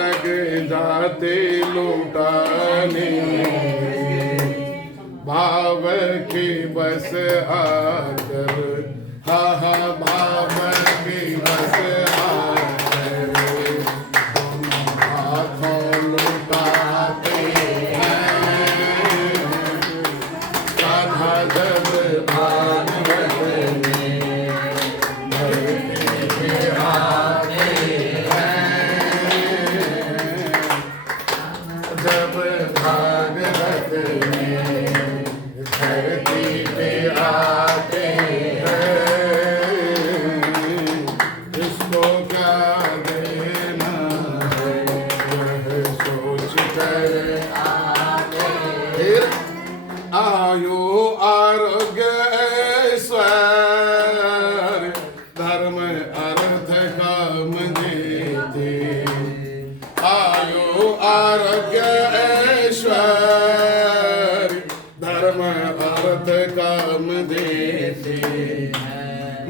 लग जा आते लुटाने, भाव की बस आकर, हा हा भाव की बस आकर तुम हाथों लुटाते हैं। कान्हा जब भागवत में धरती पे आते हैं, जब भागवत में धरती पे आते हैं, इसको क्या देना है यह सोच कर फिर आयु आरोग्य ऐश्वर्य धर्म अर्थ काम देते, आयु आरोग्य ऐश्वर्य धर्म अर्थ काम देते,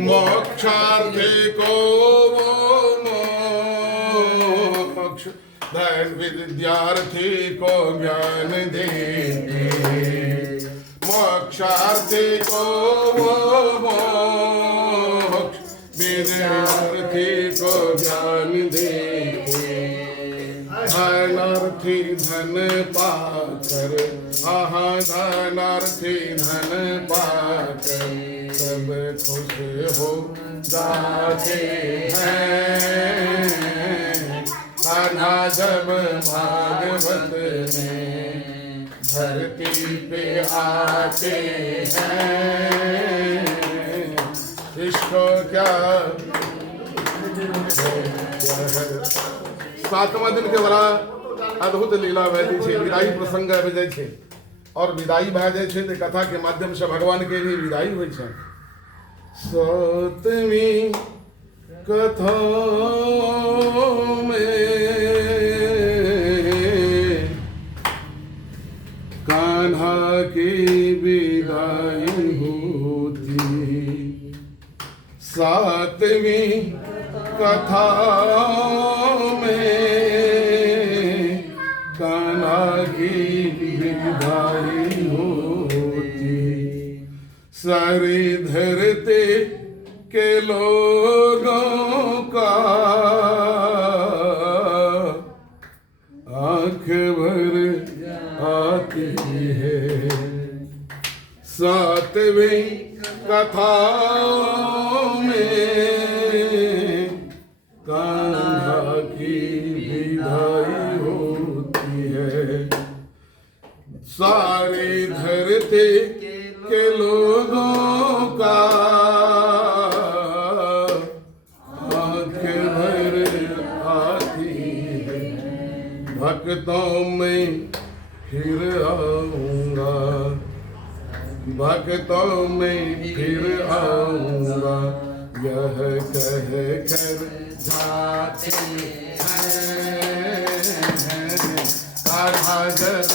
मोक्षार्थी को वो मोक्ष, विद्यार्थी को ज्ञान देते, मोक्षार्थी को वो मोक्ष, विद्यार्थी को ज्ञान देते, धनार्थी धन पाकर, आहा धनार्थी धन पाकर सब खुश हो जाते हैं। कान्हा जब भागवत में धरती पे आते हैं, इसको क्या 7वां दिन के बड़ा अद्भुत लीला वैली छे, विदाई प्रसंग आबि जाइ छे और विदाई भए जाइ छे तऽ कथा के माध्यम से भगवान के भी विदाई होइ छे। 7वीं कथा में कान्हा की विदाई होती, 7वीं कथा में कान्हा की विदाई होती, सारी धरती के लोगों का आंख भर आती है। 7वीं कथा में कान्हा की विदाई होती है, सारी धरती के लोगों का आंख भर आती है। भक्तों में फिर आऊंगा, भक्तों में फिर आऊंगा, यह कह कर जाते हैं। कान्हा जब